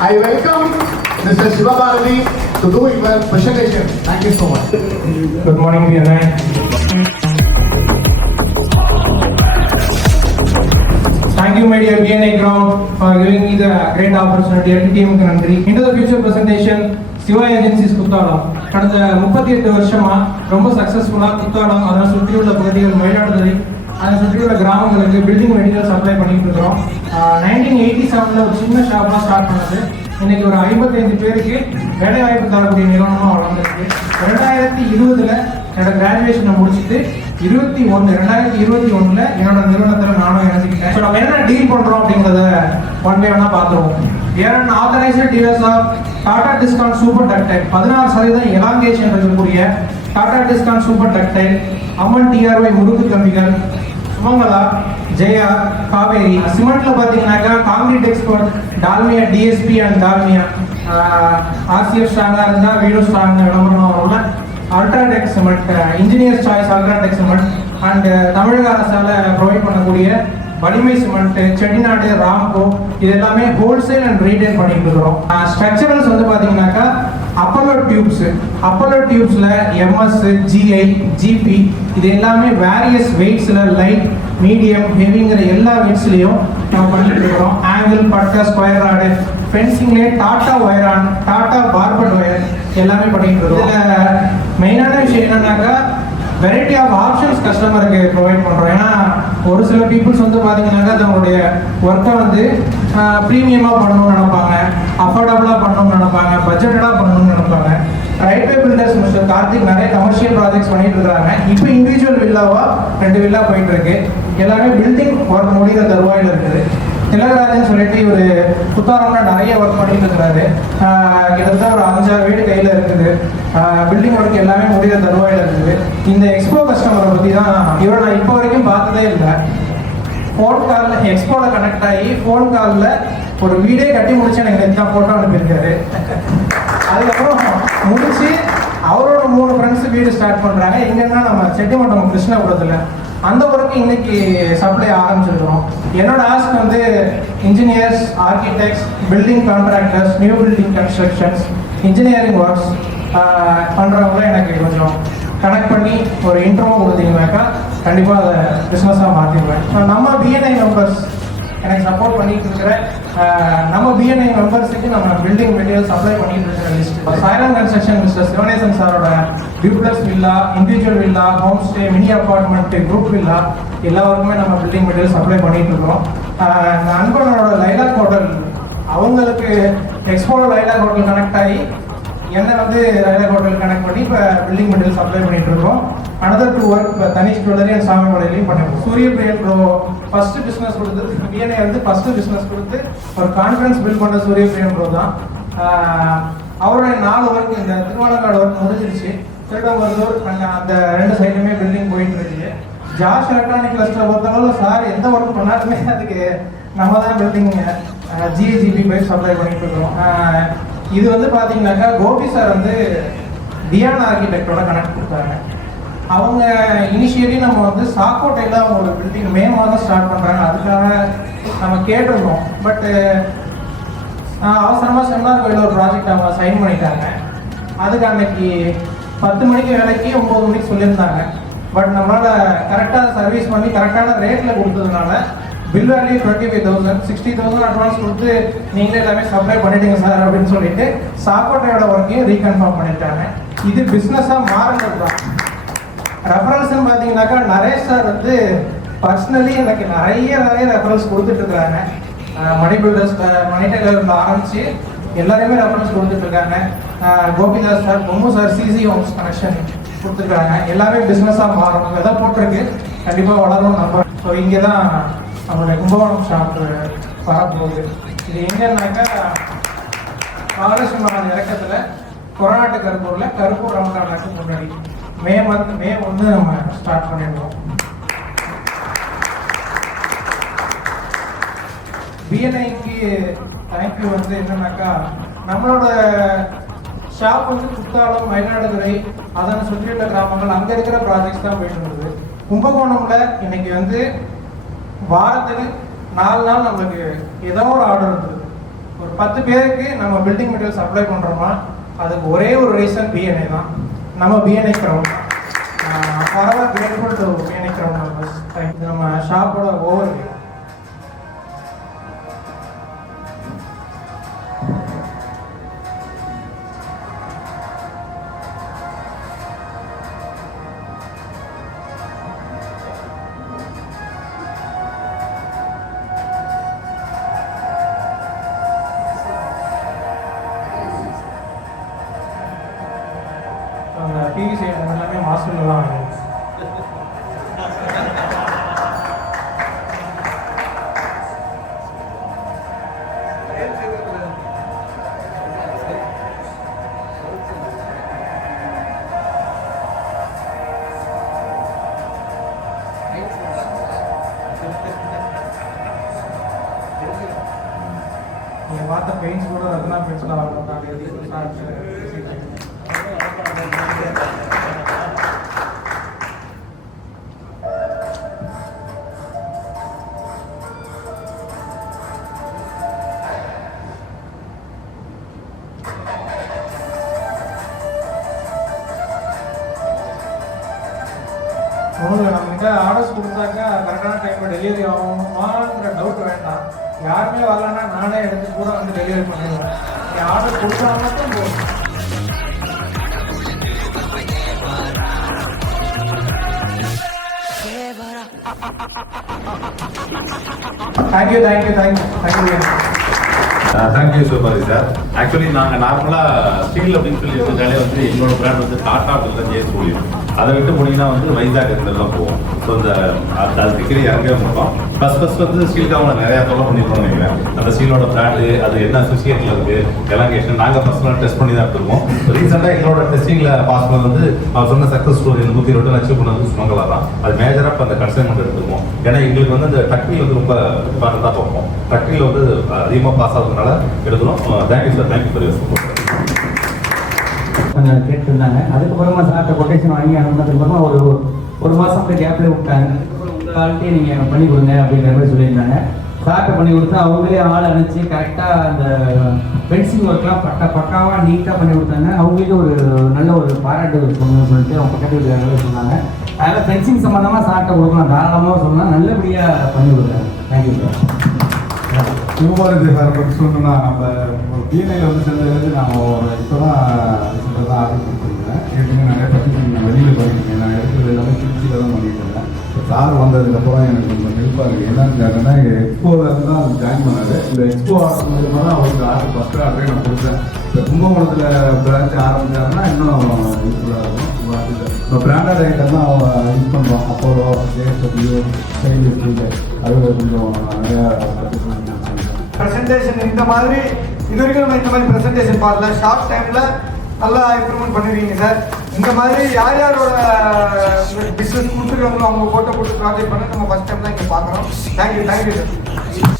I welcome Mr. Shiva Bharati to do your presentation. Thank you so much. Good morning, BNI. Thank you, my dear BNI crowd, for giving me the great opportunity. Team Nandri. Into the future presentation, Shiva Agencies Kuttalam. கடந்த 38 வருஷமா ரொம்ப சக்சஸ்ஃபுல்லா குத்தாலம் அதனை சுற்றியுள்ள பகுதிகள் மயிலாடுதுறை அதை சுற்றியுள்ள கிராமங்களுக்கு பில்டிங் மெட்டீரியல் சப்ளை பண்ணிட்டு இருக்கிறோம். 1987 ஒரு சின்ன ஷாப்பாக ஸ்டார்ட் பண்ணது இன்னைக்கு ஒரு 55 பேருக்கு வேலை வாய்ப்பு தரக்கூடிய நிறுவனமாக வளர்ந்துருக்கு. 2020 என்னோட கிராஜுவேஷனை முடிச்சுட்டு 2021 என்னோட நிறுவனத்தில் நானும் இணைஞ்சிக்கிட்டேன். ஸோ நம்ம என்ன டீல் பண்ணுறோம் அப்படிங்கிறத ஒன் பை ஒன்னா பார்த்துருவோம். ஏன்னா authorised dealers of Tata discount super ductile 16% elongation இருக்கக்கூடிய Tata discount super ductile, Amman TRY முறுக்கு கம்பிகள், சுமங்கலா, ஜெயா, காவேரி. சிமெண்ட்ல பாத்தீங்கன்னாக்கா concrete expert, Dalmia DSP and Dalmia. RCF ஸ்ட்ராங்கா இருந்தா வீடு ஸ்ட்ராங் விளம்பரம் வரும்ல. UltraTech cement, engineers choice UltraTech cement and தமிழக அரசால ப்ரொவைட் பண்ணக்கூடிய வலிமை சிமெண்ட், செட்டிநாடு, ராம்கோ, இது எல்லாமே ஹோல்சேல் அண்ட் ரீட்டைல் பண்ணிட்டு இருக்கிறோம். ஸ்ட்ரக்சரல்ஸ் வந்து பாத்தீங்கன்னாக்கா அப்போலோ டியூப்ஸ்ல எம்எஸ், ஜிஐ, ஜிபி இது எல்லாமே வேரியஸ் வெயிட்ஸ்ல லைட், மீடியம், ஹெவிங்கிற எல்லா வெயிட்ஸ்லயும் நம்ம பண்ணிட்டு இருக்கிறோம். ஆங்கிள், பட்டா, ஸ்கொயர் ராடு, ஃபென்சிங்லேயே டாடா ஒயரான், டாடா பார்பட் ஒயர் எல்லாமே பண்ணிட்டு இருக்கோம். இதுல மெயினான விஷயம் என்னன்னாக்கா வெரைட்டி ஆஃப் ஆப்ஷன்ஸ் கஸ்டமருக்கு ப்ரொவைட் பண்ணுறோம். ஏன்னா ஒரு சில பீப்புள்ஸ் வந்து பார்த்தீங்கன்னாக்கா தங்களுடைய ஒர்க்கை வந்து ப்ரீமியமாக பண்ணணும்னு நினைப்பாங்க, அஃபோர்டபுளாக பண்ணணும்னு நினைப்பாங்க, பட்ஜெட்டடாக பண்ணணும்னு நினைப்பாங்க. ரைட்வே பில்டர்ஸ் மிஸ்டர் கார்த்திக் நிறைய கமர்ஷியல் ப்ராஜெக்ட்ஸ் பண்ணிட்டு இருக்காங்க. இப்போ இண்டிவிஜுவல் வில்லாவா 2 வில்லா போயிட்டு இருக்கு. எல்லாமே பில்டிங் ஒர்க் முடிகிற தருவாயில் இருக்குது. திலகராஜன் சொல்லிட்டு இவர் புத்தாரம்னா நிறைய ஒர்க் பண்ணிட்டு இருக்கிறாரு. கிட்டத்தட்ட ஒரு 5-6 வீடு கையில் இருக்குது. பில்டிங் ஒர்க் எல்லாமே முடிகிற தருவாயில் இருக்குது. இந்த எக்ஸ்போ கஸ்டமரை பற்றி தான் இவரை நான் இப்போ வரைக்கும் பார்த்ததே இல்லை. ஃபோன் காலில் எக்ஸ்போவில் கனெக்ட் ஆகி ஃபோன் காலில் ஒரு வீடே கட்டி முடிச்சு எனக்கு எத்தனை ஃபோட்டோ அனுப்பியிருக்காரு. அதுக்கப்புறம் முடிச்சு அவரோட 3 ஃப்ரெண்ட்ஸ் வீடு ஸ்டார்ட் பண்ணுறாங்க. எங்கன்னா நம்ம செட்டிமட்டம் கிருஷ்ணபுரத்தில் அந்த ஒர்க்கு இன்னைக்கு சப்ளை ஆரம்பிச்சிருக்கிறோம். என்னோட ஆஸ்க் வந்து engineers, architects, building contractors, new building constructions, engineering works பண்ணுறவங்கள எனக்கு கொஞ்சம் கனெக்ட் பண்ணி ஒரு இன்ட்ரோவும் கொடுத்தீங்கன்னாக்கா கண்டிப்பாக அதை பிஸ்னஸாக மாற்றிடுவேன். நம்ம பிஎன்ஐ மெம்பர்ஸ் எனக்கு சப்போர்ட் பண்ணிட்டு இருக்கிற நம்ம பிஎன்ஐ மெம்பர்ஸுக்கு நம்ம பில்டிங் மெட்டீரியல் சப்ளை பண்ணிட்டு இருக்கிற லிஸ்ட். சாய்ராம் கன்ஸ்ட்ரக்ஷன் மிஸ்டர் சிவனேசன் சாரோட duplex villa, individual villa, home stay, mini apartment, group villa எல்லாருக்குமே நம்ம பில்டிங் மெட்டீரியல் சப்ளை பண்ணிட்டு இருக்கிறோம். நண்பனோட லைலாக் ஹோட்டல் அவங்களுக்கு எக்ஸ்போர்ட் லைலாக் ஹோட்டல் கனெக்ட் ஆகி என்ன வந்து லைலாக் ஹோட்டல் கனெக்ட் பண்ணி இப்போ பில்டிங் மெட்டீரியல் சப்ளை பண்ணிட்டு இருக்கோம். அனதர் 2 ஒர்க் இப்போ தனிஷ் ஜுவல்லரி அண்ட் சாமி மலையிலையும் பண்ணிருக்கோம். சூரியபிரியன் ப்ரோ ஃபர்ஸ்ட் பிஸ்னஸ் கொடுத்தது பிஎன்ஐ வந்து ஃபர்ஸ்ட் பிஸ்னஸ் கொடுத்து ஒரு கான்ஃபிடன்ஸ் பில்ட் பண்ண சூரியபிரியன் ப்ரோ தான். அவரோட 4 ஒர்க் இந்த திருவாலங்காடு ஒர்க் முடிஞ்சிருச்சு. திருடம்பரத்தூர் அந்த 2 சைடுமே பில்டிங் போயிட்டு இருக்கு. ஜாஷ் எலக்ட்ரானிக் கிளஸ்டரை பொறுத்தளவு சார் எந்த ஒர்க் பண்ணாலுமே அதுக்கு நம்ம தான் பில்டிங் ஜிஐஜிபி பைப் சப்ளை பண்ணிட்டு இருக்கிறோம். இது வந்து பார்த்தீங்கன்னாக்கா கோபி சார் வந்து டியான் ஆர்கிடெக்டோட கனெக்ட் கொடுத்தாங்க. அவங்க இனிஷியலி நம்ம வந்து சாக்கோட்டையில் அவங்க ஒரு பில்டிங் மே மாதம் ஸ்டார்ட் பண்ணுறாங்க. அதுக்காக நம்ம கேட்டிருந்தோம். பட்டு அவசரமாக செமினார் கோயில் ஒரு ப்ராஜெக்ட் அவங்க சைன் பண்ணிட்டாங்க. அதுக்கு அன்னைக்கு 10 மணிக்கு வேலைக்கு 9 மணிக்கு சொல்லியிருந்தாங்க. பட் நம்மளால் கரெக்டாக சர்வீஸ் பண்ணி கரெக்டான ரேட்டில் கொடுத்ததுனால பில் வேல்யூ 25,000, 60,000 அட்வான்ஸ் கொடுத்து நீங்களே எல்லாமே சப்ளை பண்ணிட்டீங்க சார் அப்படின்னு சொல்லிட்டு சாக்கோட்டையோட ஒர்க்கையும் ரீகன்ஃபார்ம் பண்ணிட்டாங்க. இது பிஸ்னஸாக மாறுறது தான். ரெஃபரன்ஸ்ன்னு பார்த்தீங்கன்னாக்கா நரேஷ் சார் வந்து பர்சனலி எனக்கு நிறைய ரெஃபரன்ஸ் கொடுத்துட்டு இருக்கிறாங்க. மணி பில்டர்ஸ், மணி டெய்லர்ல ஆரம்பிச்சு எல்லாருமே ரெஃபரன்ஸ் கொடுத்துட்டு இருக்காங்க. Gopidas sir, Bommu sir CC homes connection கொடுத்துருக்காங்க. எல்லாமே பிஸ்னஸாக மாறும். எதை போட்டிருக்கு கண்டிப்பாக வளரும் நம்பர். ஸோ இங்கே தான் நம்மளுடைய கும்பகோணம் ஷாப் வரப்போகுது. இது எங்கன்னாக்கா மகாலட்சுமி மகால் இறக்கத்தில் கொரோனாட்டு கருப்பூரில் கருப்பூர் ரமலானுக்கு முன்னாடி மே 1 நம்ம ஸ்டார்ட் பண்ணிடுவோம். பிஎன்ஐக்கு தேங்க்யூ வந்து என்னன்னாக்கா நம்மளோட ஷாப் வந்து குத்தாலம், மயிலாடுதுறை அதனை சுற்றியுள்ள கிராமங்கள் அங்கே இருக்கிற ப்ராஜெக்ட்ஸ் தான் போயிட்டு இருந்தது. கும்பகோணம்ல இன்னைக்கு வந்து வாரத்துக்கு 4 நாள் நம்மளுக்கு ஏதோ ஒரு ஆர்டர் இருந்தது. ஒரு 10 பேருக்கு நம்ம பில்டிங் மெட்டீரியல் சப்ளை பண்ணுறோமா, அதுக்கு ஒரே ஒரு ரீசன் பிஎன்ஐ தான். நம்ம BNI ground forever grateful to BNI ground members. இது நம்ம ஷாப்போட ஓவர். அந்த டிவி சைடு எல்லாமே மாஸ்டர்ல தான் வாங்குவோம். நீங்கள் பார்த்த பெயிண்ட்ஸ் கூட ரத்னா பெயிண்ட்ஸ்லாம் வாங்கணும். ஒன்றும் நம்மகிட்ட ஆர்டர்ஸ் கொடுத்தாக்கா கரெக்டான டைமில் டெலிவரி ஆகுமாங்கிற டவுட் வேண்டாம். யாருமே வரலன்னா நானே எடுத்து கூட வந்து டெலிவரி பண்ணிடுவேன். ஆர்டர் கொடுத்தா மட்டும் போதும். Thank you thank you thank you thank you. Thank you super sir. Actually நாங்கள் நார்மலாக ஸ்டீல் அப்படின்னு சொல்லி இருந்தாலே வந்து எங்களோட பிராண்ட் வந்து டாட்டா அப்படின்னு ஜேஎஸ் சொல்லிடும். அதை விட்டு போனீங்கன்னா வந்து வைசாக் இருந்தெல்லாம் போவோம். ஸோ அது டிகிரி இறங்கவே மாட்டோம். ஃபர்ஸ்ட் வந்து ஸ்டீலுக்காக நிறையா தொலை பண்ணியிருக்கோம் நினைக்கிறேன். அந்த ஸ்டீலோட பிராண்டு அது என்ன அசோசியேட்டில் இருக்குது எலாங்கேஷன் நாங்கள் பர்சனலாக டெஸ்ட் பண்ணி தான் எடுத்துருக்கோம். ரீசெண்டாக எங்களோட டெஸ்டிங்கில் பாஸ் பண்ணது வந்து அவர் சொன்ன சக்ஸஸ் ஸ்டோரி 120 அச்சீவ் பண்ணது சுமங்கலா தான். அது மேஜராக இப்போ அந்த கன்சைன்மெண்ட் எடுத்துருக்கோம். ஏன்னா எங்களுக்கு வந்து அந்த டக்டில் வந்து ரொம்ப இம்பார்ட்டண்டாக பார்ப்போம். டக்டில் வந்து அதிகமாக பாஸ் ஆகுதுனால எடுக்கிறோம். Thank you sir. Thank you for your support. கொஞ்சம் கேட்டுருந்தாங்க. அதுக்கப்புறமா சார்ட்ட கொட்டேஷன் வாங்கி அனுப்பினதுக்கப்புறமா ஒரு மாதம் அப்படியே கேப்லேயே விட்டாங்க. உங்கள் ஆள்கிட்டே நீங்கள் பண்ணி கொடுங்க அப்படிங்கிற மாதிரி சொல்லியிருந்தாங்க. சார்ட்ட பண்ணி கொடுத்தா அவங்களே ஆள் அனுப்பிச்சு கரெக்டாக அந்த ஃபென்சிங் ஒர்க்லாம் பக்காவாக நீட்டாக பண்ணி கொடுத்தாங்க. அவங்களுக்கு ஒரு நல்ல ஒரு பாராட்டு சொல்லணும்னு சொல்லிட்டு அவங்க பக்கத்து வீட்டுக்காரங்களே சொன்னாங்க. அதனால் ஃபென்சிங் சம்மந்தமாக சார்ட்ட கொடுக்கலாம் தாராளமாக சொல்லலாம். நல்லபடியாக பண்ணி கொடுத்தாங்க. Thank you sir. குமாரஜி சார் பற்றி சொல்லணும்னா நம்ம ஒரு பிஎன்ஐயில் வந்து சேர்ந்ததுலேருந்து நான் இப்போ தான் ஆர்டர் கொடுத்துருக்கேன். ஏற்கனவே நிறைய பற்றி வெளியில் பண்ணியிருக்கேன். நான் எடுக்கிறது எல்லாமே திருச்சியில் தான் பண்ணிட்டு இருந்தேன். சார் வந்ததுக்கப்புறம் எனக்கு கொஞ்சம் ஹெல்ப்பாக இருக்குது. என்னன்னு எக்ஸ்போவில் இருந்து தான் அது ஜாயின் பண்ணாரு. இந்த எக்ஸ்போ ஆர்டர் மூலமாக தான் அவருக்கு ஆர்டர் ஃபஸ்ட்டு ஆர்டரே நான் கொடுத்தேன். இப்போ கும்பகோணத்தில் பிரான்ச் ஆரம்பிச்சாருன்னா இன்னும் யூஸ்ஃபுல்லாக இருக்கும். இப்போ பிராண்டட் ஐட்டம் தான் யூஸ் பண்ணுறோம். அப்போலோ, ஜேஎஸ்டபிள்யூ, சைல்டு அது கொஞ்சம் நிறையா ப்ரெசன்டேஷன் இந்த மாதிரி இது வரைக்கும் நம்ம இந்த மாதிரி ப்ரெசன்டேஷன் பார்க்கல. ஷார்ட் டைமில் நல்லா இம்ப்ரூவ்மெண்ட் பண்ணிருக்கீங்க சார். இந்த மாதிரி யார் யாரோட பிஸ்னஸ் கொடுத்துருக்காங்களோ அவங்க ஃபோட்டோ போட்டு ப்ராஜெக்ட் பண்ணி நம்ம ஃபஸ்ட் டைம் தான் இங்கே பார்க்குறோம். Thank you thank you sir.